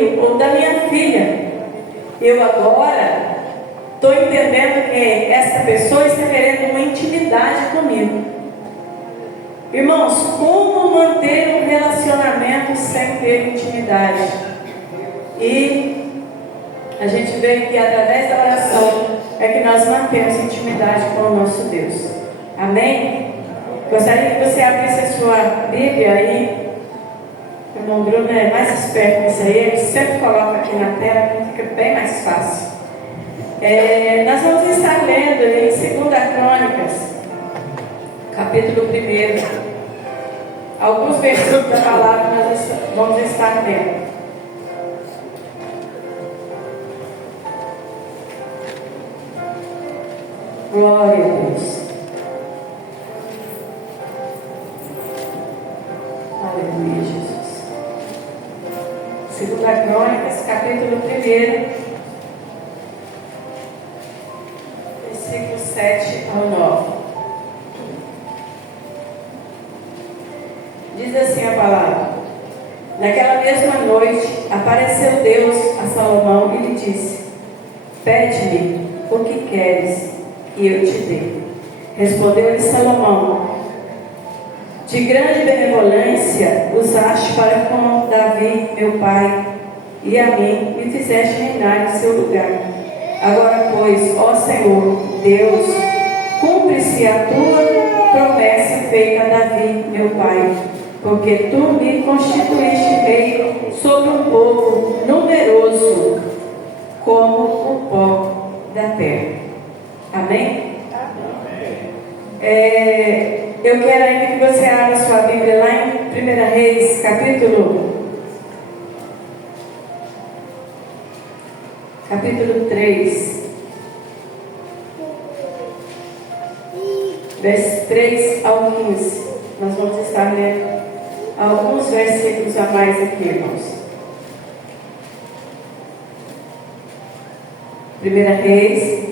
filho ou da minha filha. Eu agora estou entendendo que essa pessoa está querendo uma intimidade comigo. Irmãos, como manter um relacionamento sem ter intimidade? E a gente vê que através da oração é que nós mantemos intimidade com o nosso Deus. Amém? Gostaria que você abrisse a sua Bíblia aí. O irmão Bruno é mais esperto nisso aí, ele sempre coloca aqui na tela, que fica bem mais fácil. Nós vamos estar lendo em 2 Crônicas, capítulo 1. Alguns versículos da palavra nós vamos estar lendo. Glória a Deus. Aleluia, Jesus. 2 Crônicas, capítulo 1, versículo 7 ao 9. Diz assim a palavra: Naquela mesma noite apareceu Deus a Salomão e lhe disse: Pede-me o que queres e eu te dei. Respondeu-lhe Salomão: De grande benevolência usaste para com Davi, meu pai, e a mim me fizeste reinar em seu lugar. Agora, pois, ó Senhor, Deus, cumpre-se a tua promessa feita a Davi, meu pai, porque tu me constituíste rei sobre um povo numeroso, como o pó da terra. Amém? Eu quero ainda que você abra sua Bíblia lá em 1 Reis, capítulo 3, versos 3 ao 15. Nós vamos estar lendo alguns versículos a mais aqui, irmãos. 1 Reis.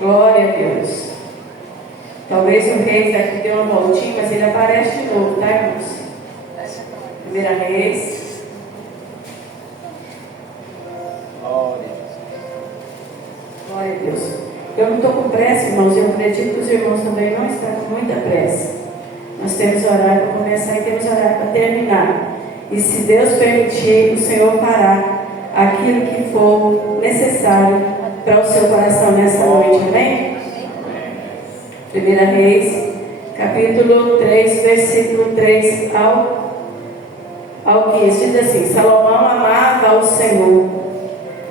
Glória a Deus. Talvez o rei aqui deu uma voltinha, mas ele aparece de novo, tá, irmãos? 1 Reis. Glória a Deus. Eu não estou com pressa, irmãos. Eu acredito que os irmãos também não estão com muita pressa. Nós temos horário para começar e temos horário para terminar. E se Deus permitir, o Senhor fará aquilo que for necessário para o seu coração nessa noite, amém? 1 Reis, capítulo 3, versículo 3 ao 15, diz assim: Salomão amava ao Senhor,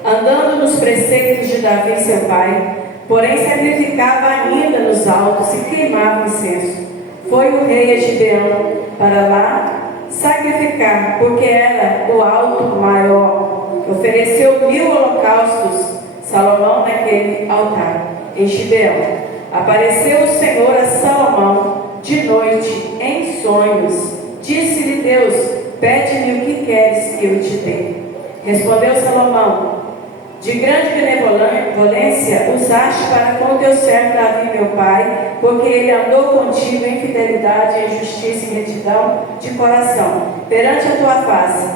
andando nos preceitos de Davi seu pai, porém sacrificava ainda nos altos e queimava incenso. Foi o rei a Gibeão para lá sacrificar, porque era o alto maior. Ofereceu 1000 holocaustos Salomão naquele altar, em Gibeão. Apareceu o Senhor a Salomão de noite, em sonhos. Disse-lhe Deus: Pede-me o que queres que eu te dê. Respondeu Salomão: De grande benevolência usaste para com o teu servo Davi, meu pai, porque ele andou contigo em fidelidade, em justiça e retidão de coração, perante a tua face.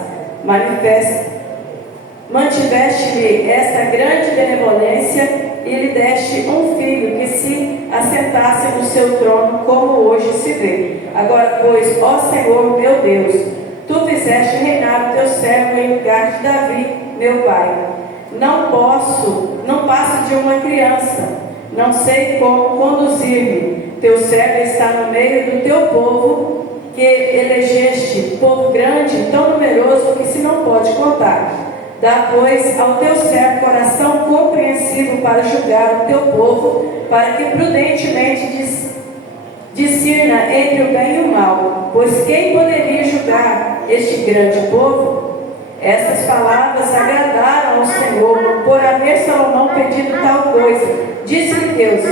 Mantiveste-lhe esta grande benevolência e lhe deste um filho que se assentasse no seu trono, como hoje se vê. Agora, pois, ó Senhor meu Deus, tu fizeste reinar o teu servo em lugar de Davi, meu pai. Não passo de uma criança, não sei como conduzir-me. Teu servo está no meio do teu povo, que elegeste, povo grande, tão numeroso que se não pode contar. Dá, pois, ao teu servo coração compreensivo para julgar o teu povo, para que prudentemente discirna entre o bem e o mal. Pois quem poderia julgar este grande povo? Essas palavras agradaram ao Senhor, por haver Salomão pedido tal coisa. Disse-lhe Deus: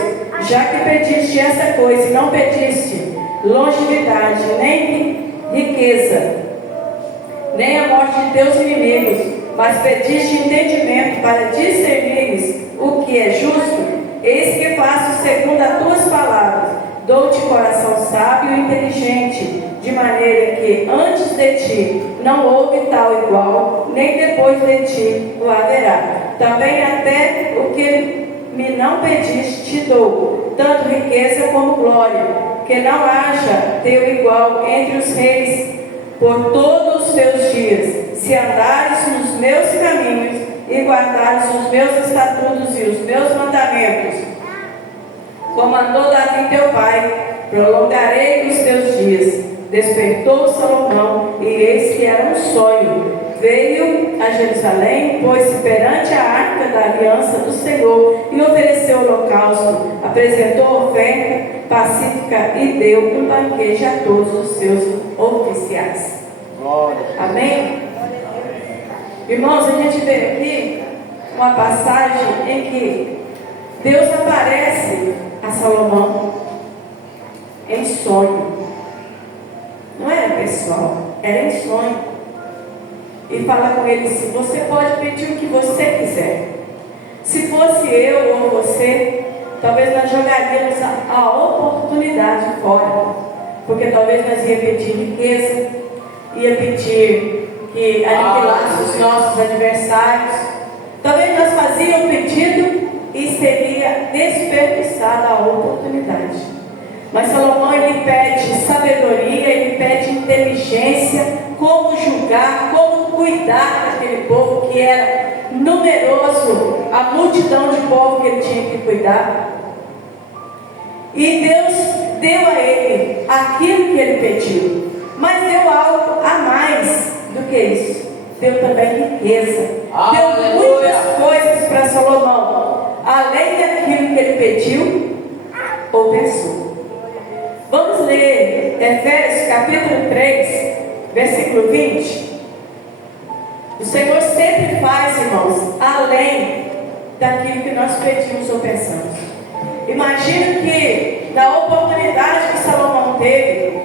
Já que pediste essa coisa e não pediste longevidade, nem riqueza, nem a morte de teus inimigos, mas pediste entendimento para discernires o que é justo, eis que faço segundo as tuas palavras. Dou-te coração sábio e inteligente, de maneira que antes de ti não houve tal igual, nem depois de ti o haverá. Também até o que me não pediste te dou, tanto riqueza como glória, que não haja teu igual entre os reis por todos os teus dias, se andares nos meus caminhos e guardares os meus estatutos e os meus mandamentos, como mandou Davi teu pai, prolongarei os teus dias. Despertou Salomão, e eis que era um sonho. Veio a Jerusalém, pôs-se perante a arca da aliança do Senhor, e ofereceu holocausto, apresentou oferta pacífica e deu um banquete a todos os seus oficiais. Amém? Irmãos, a gente vê aqui uma passagem em que Deus aparece a Salomão em sonho. Não era pessoal, era em sonho. E fala com ele assim: você pode pedir o que você quiser. Se fosse eu ou você, talvez nós jogaríamos a oportunidade fora. Porque talvez nós ia pedir riqueza, ia pedir que aniquilasse os nossos adversários. Talvez nós fazíamos um pedido e seria desperdiçada a oportunidade. Mas Salomão, ele pede sabedoria, ele pede inteligência, como julgar, como cuidar daquele povo que era numeroso, a multidão de povo que ele tinha que cuidar. E Deus deu a ele aquilo que ele pediu, mas deu algo a mais do que isso. Deu também riqueza, deu muitas coisas para Salomão, além daquilo que ele pediu ou pensou. Vamos ler Efésios capítulo 3, versículo 20. O Senhor sempre faz, irmãos, além daquilo que nós pedimos ou pensamos. Imagino que na oportunidade que Salomão teve,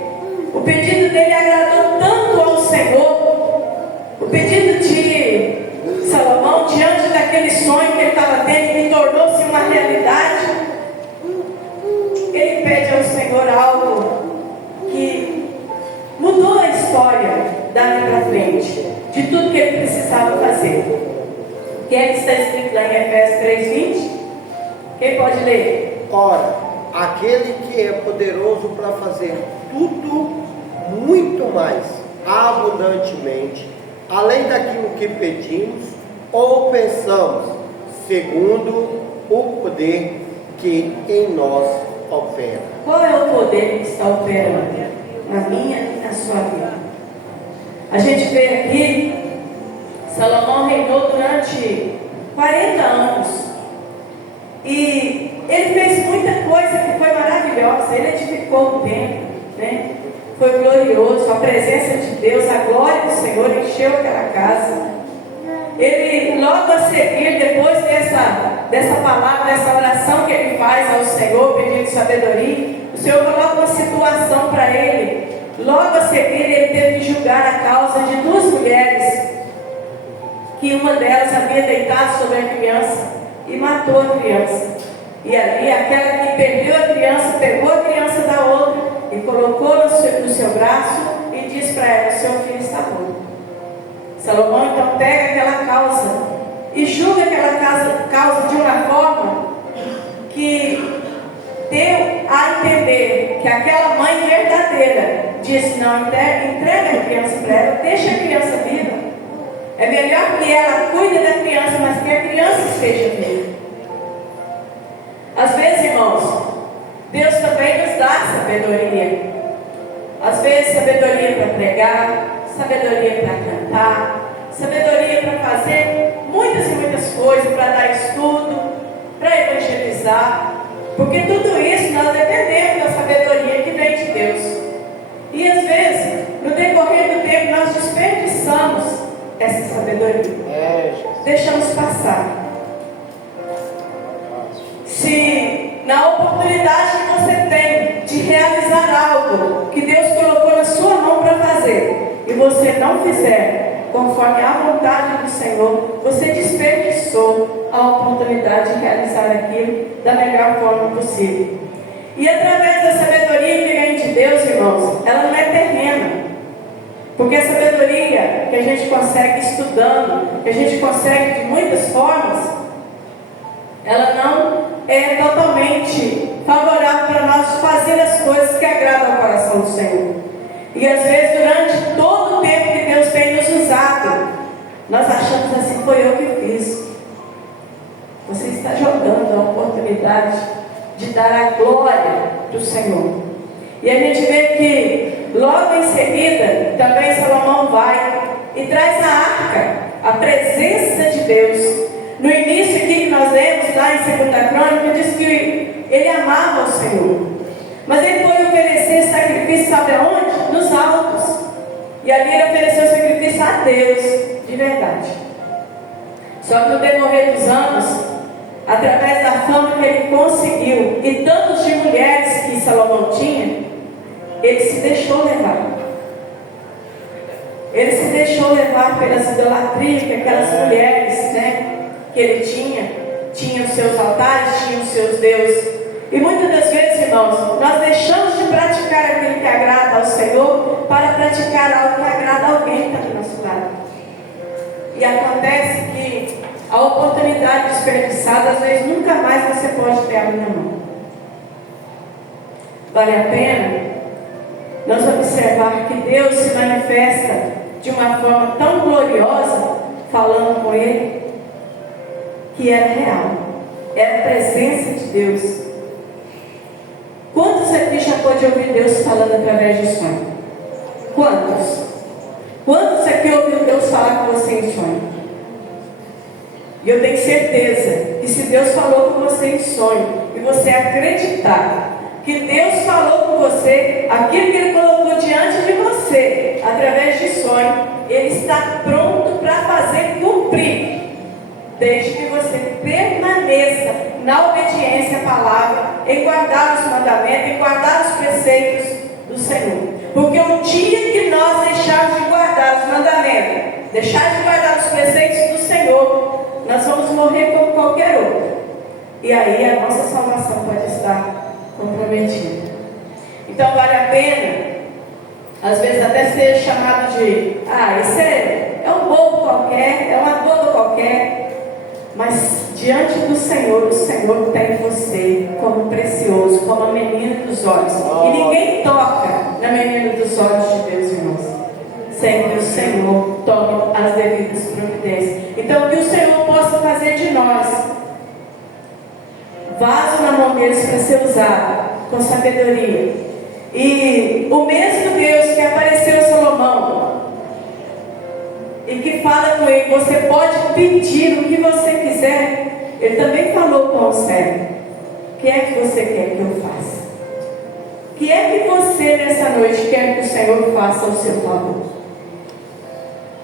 o pedido dele agradou tanto ao Senhor. O pedido de Salomão, diante daquele sonho que ele estava tendo, que tornou-se uma realidade, ele pede ao Senhor algo que mudou a história dali para frente, de tudo que ele precisava fazer. O que está escrito lá em Efésios 3:20? Quem pode ler? Ora, aquele que é poderoso para fazer tudo muito mais abundantemente, além daquilo que pedimos ou pensamos, segundo o poder que em nós opera. Qual é o poder que está operando na minha e na sua vida? A gente vê aqui, Salomão reinou durante 40 anos. E ele fez muita coisa que foi maravilhosa. Ele edificou o templo, né? Foi glorioso, a presença de Deus, a glória do Senhor encheu aquela casa. Ele, logo a seguir, depois dessa palavra, dessa oração que ele faz ao Senhor, pedindo sabedoria, o Senhor coloca uma situação para ele. Logo a seguir, ele teve que julgar a causa de duas mulheres, que uma delas havia deitado sobre a criança e matou a criança. E ali, aquela que perdeu a criança, pegou a criança da outra e colocou no seu braço e disse para ela: seu filho está morto. Salomão então pega aquela causa e julga aquela causa de uma forma que deu a entender que aquela mãe verdadeira disse: não, entrega a criança para ela, deixa a criança viva. É melhor que ela cuide da criança, mas que a criança esteja viva. Às vezes, irmãos, Deus também nos dá sabedoria. Às vezes, sabedoria para pregar, sabedoria para cantar, sabedoria para fazer muitas e muitas coisas, para dar estudo, para evangelizar. Porque tudo isso nós dependemos da sabedoria que vem de Deus. E às vezes, no decorrer do tempo, nós desperdiçamos essa sabedoria. Deixamos passar. Se na oportunidade que você tem de realizar algo que Deus colocou na sua mão para fazer, e você não fizer conforme a vontade do Senhor, você desperdiçou a oportunidade de realizar aquilo da melhor forma possível. E através da sabedoria que vem de Deus, irmãos, ela não é terrena. Porque a sabedoria que a gente consegue estudando, que a gente consegue de muitas formas, ela não é totalmente favorável para nós fazer as coisas que agradam ao coração do Senhor. E às vezes, durante todo o tempo que Deus tem nos usado, nós achamos assim: foi eu que fiz. Você está jogando a oportunidade de dar a glória do Senhor. E a gente vê que logo em seguida também Salomão vai e traz a arca, a presença de Deus. No início aqui que nós lemos lá em 2 Crônica, diz que ele amava o Senhor, mas ele foi oferecer sacrifício, sabe aonde? Nos altos. E ali ele ofereceu sacrifício a Deus de verdade. Só que no decorrer dos anos, através da fama que ele conseguiu e tantos de mulheres que Salomão tinha, ele se deixou levar. Ele se deixou levar pelas idolatrias que aquelas mulheres, que ele tinha os seus altares, tinha os seus deuses. E muitas das vezes, irmãos, nós deixamos de praticar aquilo que agrada ao Senhor para praticar algo que agrada a alguém que está do nosso lado. E acontece que a oportunidade desperdiçada, às vezes, nunca mais você pode ter a minha mão. Vale a pena nós observar que Deus se manifesta de uma forma tão gloriosa, falando com Ele, que era real, era a presença de Deus. Quantos aqui já pode ouvir Deus falando através de sonho? Quantos? Quantos aqui ouviu Deus falar com você em sonho? E eu tenho certeza que se Deus falou com você em sonho, e você acreditar que Deus falou com você, aquilo que Ele colocou diante de você, através de sonho, Ele está pronto para fazer cumprir, desde que você permaneça na obediência à palavra, em guardar os mandamentos, em guardar os preceitos do Senhor. Porque o dia que nós deixarmos de guardar os mandamentos, deixar de guardar os preceitos do Senhor, nós vamos morrer como qualquer outro. E aí a nossa salvação pode estar comprometida. Então vale a pena, às vezes até ser chamado de esse é um bobo qualquer, é uma boba qualquer. Mas diante do Senhor, o Senhor tem você como precioso, como a menina dos olhos. E ninguém toca na menina dos olhos de Deus, irmãos, sem que o Senhor tome as devidas providências. Então que o Senhor possa fazer de nós vaso na mão deles para ser usado com sabedoria. E o mesmo Deus que apareceu a Salomão e que fala com ele: você pode pedir o que você quiser, ele também falou com o servo: o que é que você quer que eu faça? O que é que você nessa noite quer que o Senhor faça ao seu favor?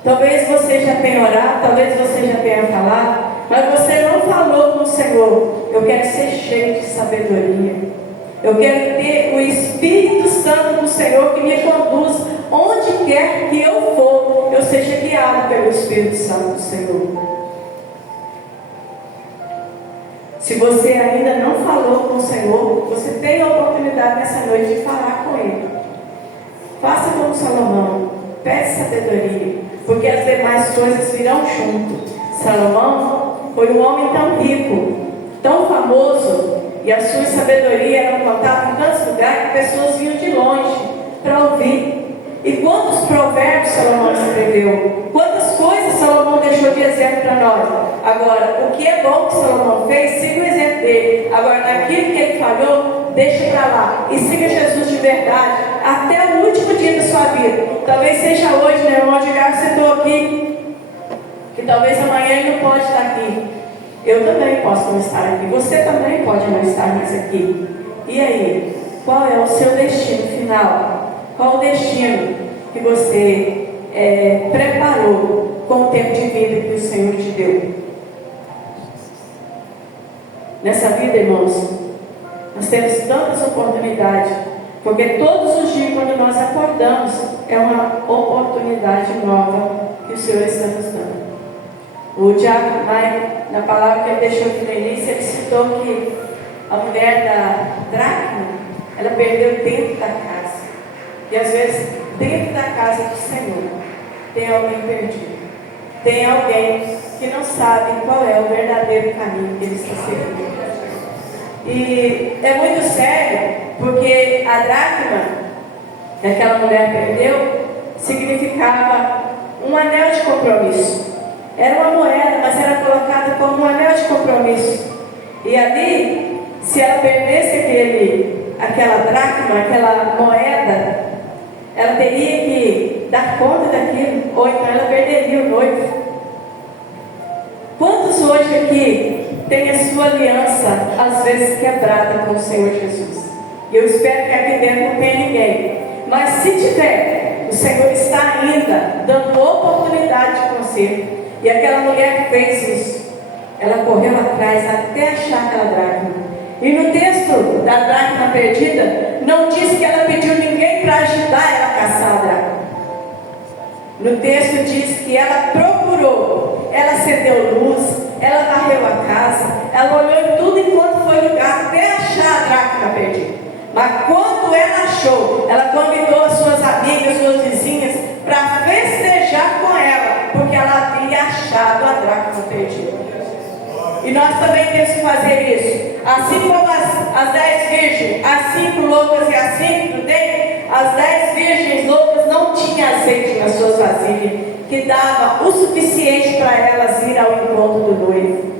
Talvez você já tenha orado, talvez você já tenha falado, mas você não falou com o Senhor: eu quero ser cheio de sabedoria, eu quero ter o Espírito Santo do Senhor que me conduz onde quer que eu for, eu seja guiado pelo Espírito Santo do Senhor. Se você ainda não falou com o Senhor, você tem a oportunidade nessa noite de falar com Ele. Faça como Salomão, pede sabedoria, porque as demais coisas virão junto. Salomão foi um homem tão rico, tão famoso, e a sua sabedoria era contada em tantos lugares que pessoas vinham de longe para ouvir. E quantos provérbios Salomão escreveu, quantas coisas Salomão deixou de exemplo para nós. Agora, o que é bom que Salomão fez, siga o exemplo dele. Agora, naquilo que ele falhou, deixa para lá e siga Jesus de verdade até o último dia da sua vida. Talvez seja hoje, meu irmão, de graça, você estou aqui, que talvez amanhã ele não pode estar aqui. Eu também posso não estar aqui, você também pode não estar mais aqui. E aí, qual é o seu destino final? Qual o destino que você preparou com o tempo de vida que o Senhor te deu? Nessa vida, irmãos, nós temos tantas oportunidades, porque todos os dias quando nós acordamos é uma oportunidade nova que o Senhor está nos dando. O Diácono Mike, na palavra que ele deixou aqui no início, ele citou que a mulher da dracma, ela perdeu dentro da casa. E às vezes, dentro da casa do Senhor, tem alguém perdido. Tem alguém que não sabe qual é o verdadeiro caminho que ele está seguindo. E é muito sério, porque a dracma que aquela mulher perdeu significava um anel de compromisso. Era uma moeda, mas era colocada como um anel de compromisso. E ali, se ela perdesse aquela dracma, aquela moeda, ela teria que dar conta daquilo, ou então ela perderia o noivo. Quantos hoje aqui têm a sua aliança, às vezes, quebrada com o Senhor Jesus? E eu espero que aqui dentro não tenha ninguém. Mas se tiver, o Senhor está ainda dando oportunidade de conserto. E aquela mulher que fez isso, ela correu atrás até achar aquela dracma. E no texto da dracma perdida, não diz que ela pediu ninguém para ajudar ela a caçar a dracma. No texto diz que ela procurou, ela acendeu luz, ela varreu a casa, ela olhou em tudo enquanto foi lugar até achar a dracma perdida. Mas quando ela achou, ela convidou as suas amigas, suas vizinhas, para festejar com ela, porque ela havia achado a dracma perdida. E nós também temos que fazer isso. Assim como as 10 virgens, as 5 loucas e as 5 prudentes, as 10 virgens loucas não tinham azeite nas suas vasilhas, que dava o suficiente para elas ir ao encontro do noivo.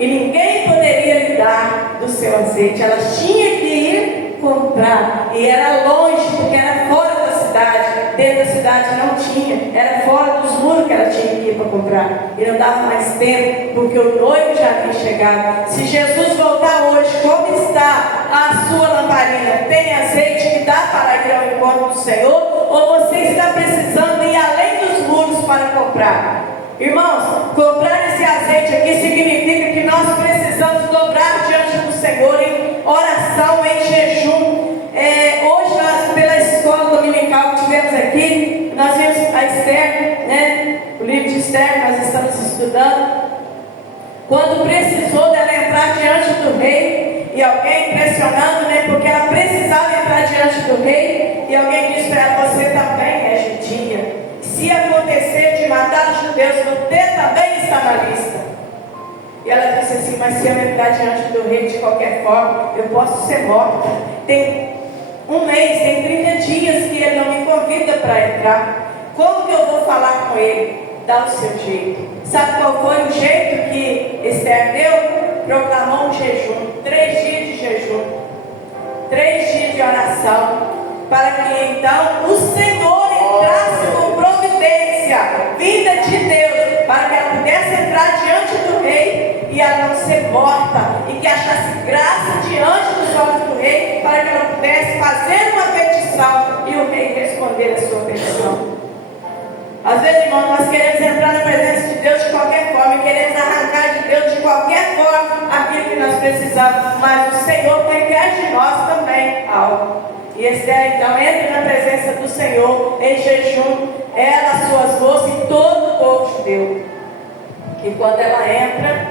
E ninguém poderia lhe dar do seu azeite, elas tinham que ir comprar. E era longe, porque era fora da cidade. Dentro da cidade não tinha, era fora dos muros que ela tinha que ir para comprar. E não dava mais tempo, porque o noivo já havia chegado. Se Jesus voltar hoje, como está a sua lamparina? Tem azeite que dá para ir ao encontro do Senhor? Ou você está precisando ir além dos muros para comprar? Irmãos, comprar esse azeite aqui significa que nós precisamos dobrar diante do Senhor em oração, em jejum. Hoje nós, pela escola dominical que tivemos aqui, nós vimos a Esther, né? O livro de Esther, nós estamos estudando. Quando precisou dela entrar diante do rei, e alguém pressionando, né? Porque ela precisava entrar diante do rei, e alguém disse para ela: você também é judia. Se acontecer de matar os judeus, você também está na lista. E ela disse assim: mas se eu entrar diante do rei de qualquer forma, eu posso ser morta. Tem um mês, tem 30 dias que ele não me convida para entrar. Como que eu vou falar com ele? Dá o seu jeito. Sabe qual foi o jeito que Esther deu? Proclamou um jejum, 3 dias de jejum, 3 dias de oração, para que então o Senhor entrasse com providência, vinda de Deus, para que ela pudesse entrar diante do rei e ela não ser morta, e que achasse graça diante dos olhos do rei, para que ela pudesse fazer uma petição e o rei responder a sua petição. Às vezes, irmãos, nós queremos entrar na presença de Deus de qualquer forma, e queremos arrancar de Deus de qualquer forma aquilo que nós precisamos, mas o Senhor requer de nós também algo. E Esther então entra na presença do Senhor em jejum, ela, suas moças e todo o povo judeu. E quando ela entra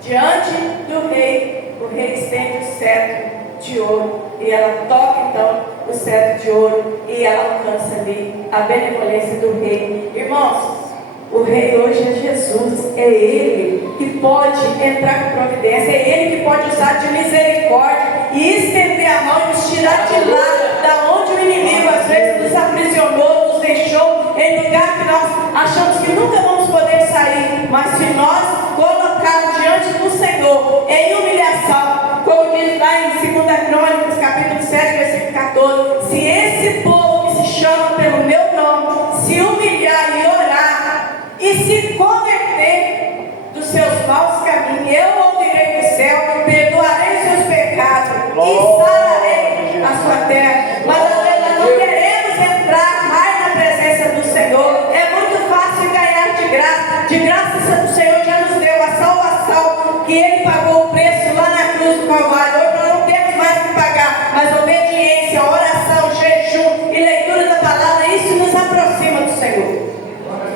diante do rei, o rei estende o cetro de ouro, e ela toca então o cetro de ouro, e ela alcança ali a benevolência do rei. Irmãos, o rei hoje é Jesus, é Ele que pode entrar com providência, é Ele que pode usar de misericórdia e estender a mão e nos tirar de lá, da onde o inimigo às vezes nos aprisionou, nos deixou em lugar que nós achamos que nunca vamos poder sair. Mas se nós colocarmos diante do Senhor em humilhação, como diz lá em 2 Crônicas, capítulo 7, versículo 14: se esse povo que se chama pelo meu nome se humilhar e orar e se converter dos seus maus caminhos, eu ouvirei do céu, perdoarei os seus pecados e sararei a sua terra. Mas às vezes nós não queremos entrar mais na presença do Senhor. É muito fácil ganhar de graça. De graça o Senhor já nos deu a salvação, que Ele pagou o preço lá na cruz do Calvário. Hoje nós não temos mais que pagar, mas obediência, oração, jejum e leitura da palavra, isso nos aproxima do Senhor.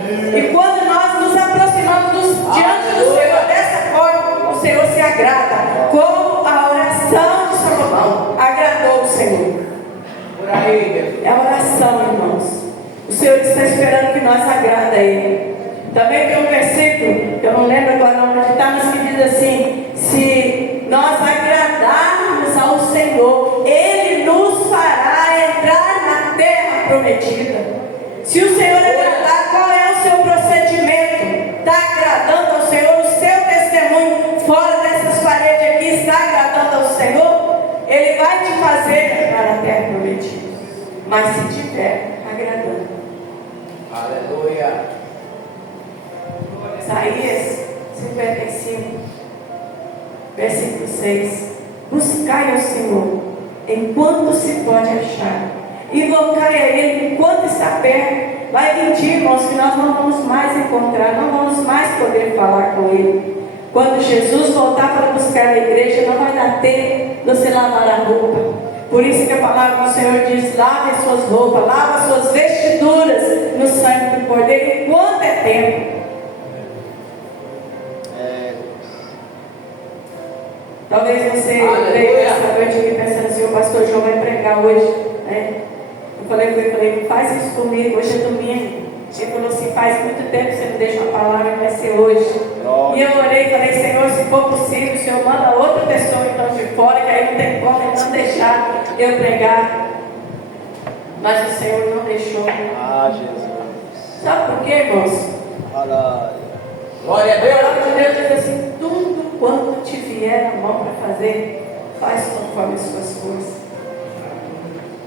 E quando nós nos aproximamos diante do Senhor dessa forma, o Senhor se agrada, como a oração de Salomão agradou o Senhor. Por aí, Jesus. É oração, irmãos. O Senhor está esperando que nós agrada a Ele. Também tem um versículo, que eu não lembro agora onde está, mas que diz assim: se nós agradarmos ao Senhor, Ele nos fará entrar na terra prometida. Se o Senhor agradar, qual é o seu procedimento? Está agradando ao Senhor? O seu testemunho fora dessas paredes aqui está agradando ao Senhor? Ele vai te fazer entrar na terra prometida. Mas se tiver agradando. Aleluia. Isaías 55, versículo 6. Buscai ao Senhor enquanto se pode achar, invocai a Ele enquanto está perto. Vai mentir, irmãos, que nós não vamos mais encontrar, não vamos mais poder falar com Ele. Quando Jesus voltar para buscar a igreja, não vai dar tempo de você lavar a roupa. Por isso que a palavra do Senhor diz: lave as suas roupas, lave as suas vestiduras no sangue do Cordeiro, enquanto é tempo. Talvez você veio essa noite aqui pensando assim: o pastor João vai pregar hoje, né? Eu falei, faz isso comigo, hoje é domingo. Ele falou assim: faz muito tempo que você não deixa uma palavra, vai ser hoje. E eu orei e falei: Senhor, se for possível, o Senhor manda outra pessoa então de fora, que aí não tem como não deixar eu pregar. Mas o Senhor não deixou. Jesus. Sabe por quê, irmãos? Glória a A Deus. palavra de Deus diz assim: tudo quanto te vier a mão para fazer, faz conforme as suas forças.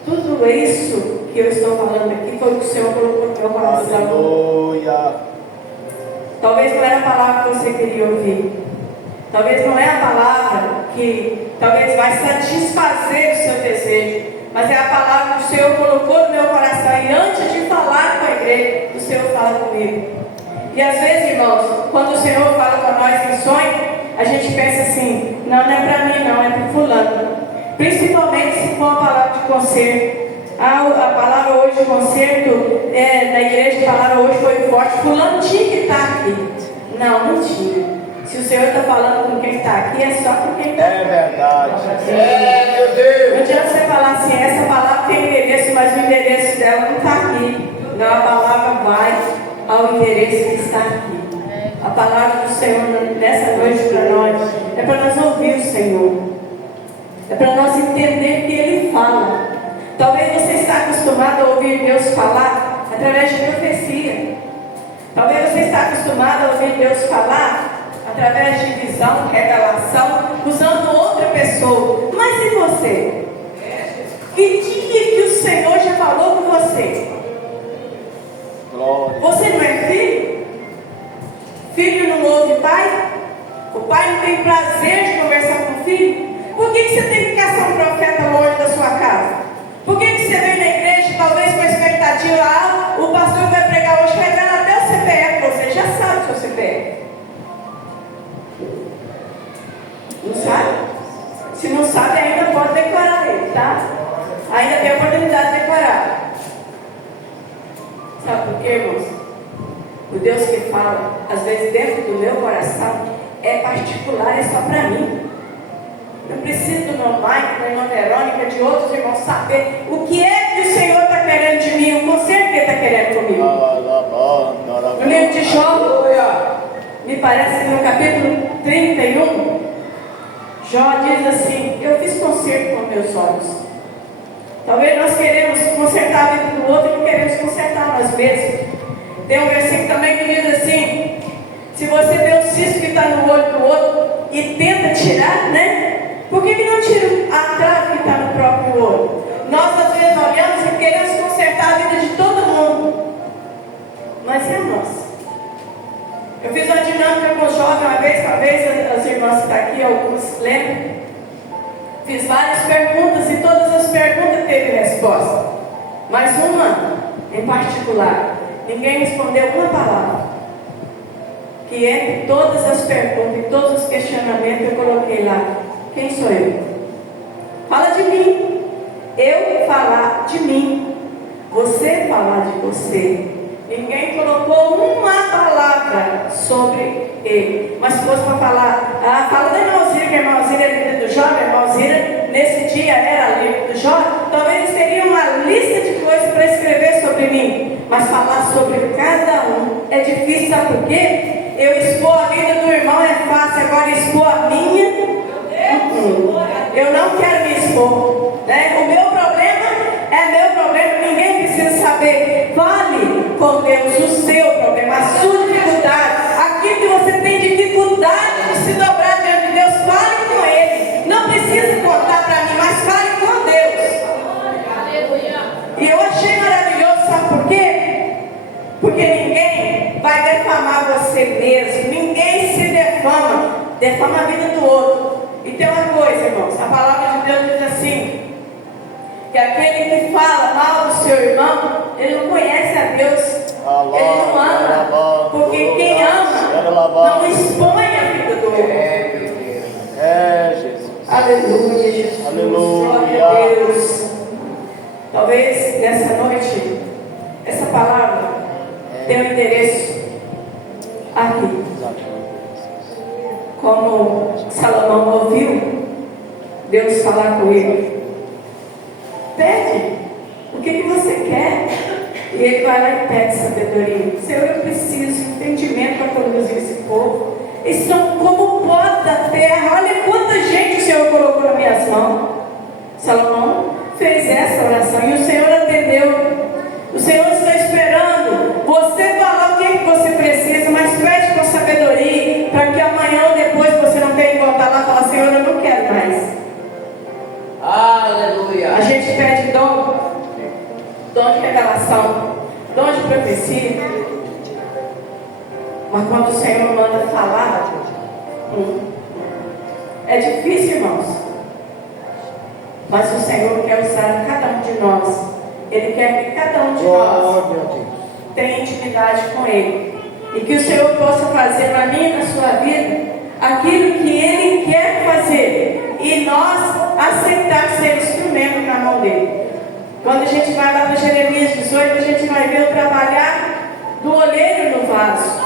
Tudo isso que eu estou falando aqui foi o que o Senhor colocou no meu coração. Aleluia. Talvez não era a palavra que você queria ouvir. Talvez não é a palavra que talvez vai satisfazer o seu desejo. Mas é a palavra que o Senhor colocou no meu coração. E antes de falar com a igreja, o Senhor fala comigo. E às vezes, irmãos, quando o Senhor fala com nós em sonho, a gente pensa assim: não é para mim, não, é para fulano. Principalmente se for uma palavra de conserto. A palavra hoje de conserto, na igreja, a palavra hoje foi forte. Fulano tinha que estar aqui. Não tinha. Se o Senhor está falando com quem está aqui, é só com quem está aqui. É verdade. Meu Deus. Não adianta você falar assim: essa palavra tem endereço, mas o endereço dela não está aqui. Não, a palavra vai ao endereço que está aqui. A palavra do Senhor nessa noite para nós é para nós ouvir o Senhor. É para nós entender que Ele fala. Talvez você está acostumado a ouvir Deus falar através de profecia. Talvez você está acostumado a ouvir Deus falar através de visão, revelação, usando outra pessoa. Mas e você? Que dia que o Senhor já falou com você? Glória. Você não é filho? Filho não ouve pai? O pai não tem prazer de conversar com o filho? Por que você tem que caçar um profeta longe da sua casa? Por que você vem na igreja, talvez com a expectativa: o pastor vai pregar hoje, revela até o CPF, você já sabe o seu CPF. Não sabe? Se não sabe, ainda pode decorar ele, tá? Ainda tem a oportunidade de decorar. Sabe por quê, irmãos? O Deus que fala, às vezes dentro do meu coração, é particular, é só para mim. Eu preciso do meu Mike, da irmã Verônica, de outros irmãos saber o que é que o Senhor está querendo de mim, o conselho que Ele está querendo comigo. No livro de Jó, me parece que no capítulo 31, Jó diz assim: eu fiz conserto com meus olhos. Talvez nós queremos consertar a vida do outro e não queremos consertar nós mesmos. Tem um versículo também que diz assim: se você vê o cisco que está no olho do outro e tenta tirar, né? Por que não tira a trave que está no próprio olho? Nós às vezes olhamos e queremos consertar a vida de todo mundo, mas é a nossa. Eu fiz uma dinâmica com o jovem uma vez, talvez as irmãs que estão aqui, alguns lembram. Fiz várias perguntas e todas as perguntas teve resposta, mas uma em particular, ninguém respondeu uma palavra. Que entre todas as perguntas e todos os questionamentos eu coloquei lá: quem sou eu? Fala de mim. Eu falar de mim. Você falar de você. Ninguém colocou uma palavra sobre ele. Mas se fosse para falar: fala da irmãozira, que a irmãozira é líder do jovem, a irmãozira nesse dia era livro do Jó, talvez eles teriam uma lista de coisas para escrever sobre mim, mas falar sobre cada um é difícil, sabe por quê? Eu expor a vida do irmão é fácil, agora expor a minha, eu não quero me expor, né? O meu problema é meu problema, ninguém precisa saber. Fale com Deus o seu problema, a sua dificuldade, aquilo que você tem dificuldade de se dobrar diante de Deus, fale com Ele. Não precisa contar para mim, mas fale com Deus. E eu achei maravilhoso, sabe por quê? Porque ninguém vai defamar você mesmo, ninguém se defama a vida do outro. E tem uma coisa, irmãos, a palavra de Deus diz assim, que aquele que fala mal do seu irmão, ele não conhece a Deus, ele não ama, porque quem ama não expõe a vida do outro. Jesus. Aleluia, Jesus. Aleluia. Glória a Deus. Talvez nessa noite, essa palavra tenha um endereço aqui. Como Salomão ouviu Deus falar com ele. Pede o que você quer. E ele vai lá e pede sabedoria. Senhor, eu preciso de entendimento para conduzir esse povo. Eles são como o pó da terra. Olha quanta gente o Senhor colocou nas minhas mãos. Salomão fez essa oração e o Senhor atendeu. O Senhor está esperando você falar o que você precisa, mas pede com sabedoria, para que amanhã ou depois você não tenha que voltar lá e falar, Senhor, eu não quero mais. Aleluia. A gente pede dom de revelação, dom de profecia, mas quando o Senhor manda falar, é difícil, irmãos. Mas o Senhor quer usar cada um de nós. Ele quer que cada um de nós tenha intimidade com Ele. E que o Senhor possa fazer na minha e na sua vida aquilo que Ele quer fazer. E nós aceitar ser instrumento na mão dEle. Quando a gente vai lá para Jeremias 18, a gente vai ver o trabalhar do olheiro no vaso.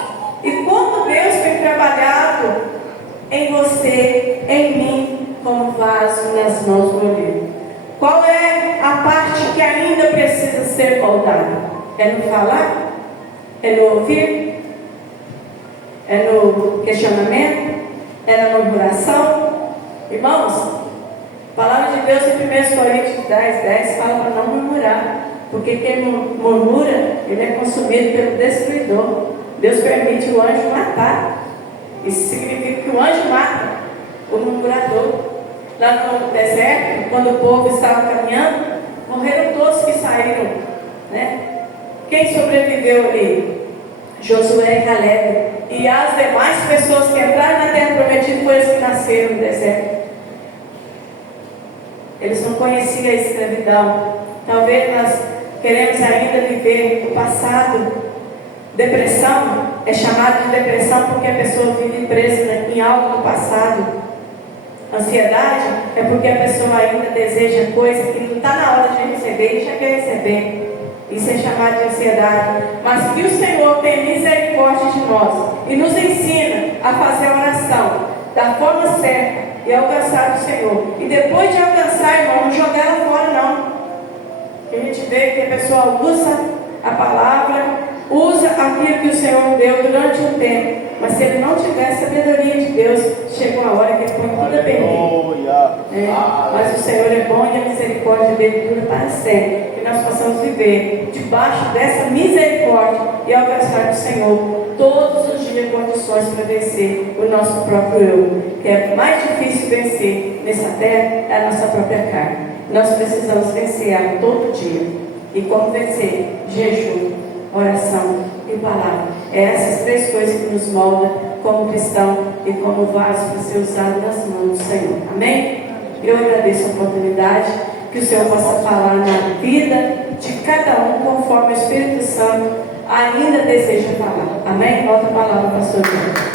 E como Deus tem trabalhado em você, em mim, como vaso nas mãos do olheiro. Qual é a parte que ainda precisa ser moldada? É no falar? É no ouvir? É no questionamento? É na murmuração? Irmãos, a palavra de Deus em 1 Coríntios 10 fala para não murmurar, porque quem murmura, ele é consumido pelo destruidor. Deus permite o anjo matar. Isso significa que o anjo mata o murmurador. Lá no deserto, quando o povo estava caminhando, morreram todos que saíram, né? Quem sobreviveu ali? Josué e Caleb. E as demais pessoas que entraram na terra prometida foram as que nasceram no deserto. Eles não conheciam a escravidão. Talvez nós queremos ainda viver o passado. Depressão é chamada de depressão porque a pessoa vive presa em algo do passado. Ansiedade é porque a pessoa ainda deseja coisa que não está na hora de receber e já quer receber. Isso é chamado de ansiedade. Mas que o Senhor tenha misericórdia de nós e nos ensina a fazer a oração da forma certa e alcançar o Senhor. E depois de alcançar, irmão, não jogar ela fora, não. A gente vê que a pessoa usa a palavra, usa aquilo que o Senhor deu durante um tempo. Mas se ele não tiver a sabedoria de Deus, chegou a hora que ele põe tudo a perder. Mas o Senhor é bom e a misericórdia dele dura para sempre. Que nós possamos viver debaixo dessa misericórdia e alcançar do Senhor todos os dias condições para vencer o nosso próprio eu. Que é mais difícil vencer nessa terra é a nossa própria carne. Nós precisamos vencer ela todo dia. E como vencer? Jejum, oração e palavra. É essas três coisas que nos moldam como cristão e como vaso para ser usado nas mãos do Senhor. Amém? Eu agradeço a oportunidade que o Senhor possa falar na vida de cada um conforme o Espírito Santo ainda deseja falar. Amém? Volta a palavra, pastor João.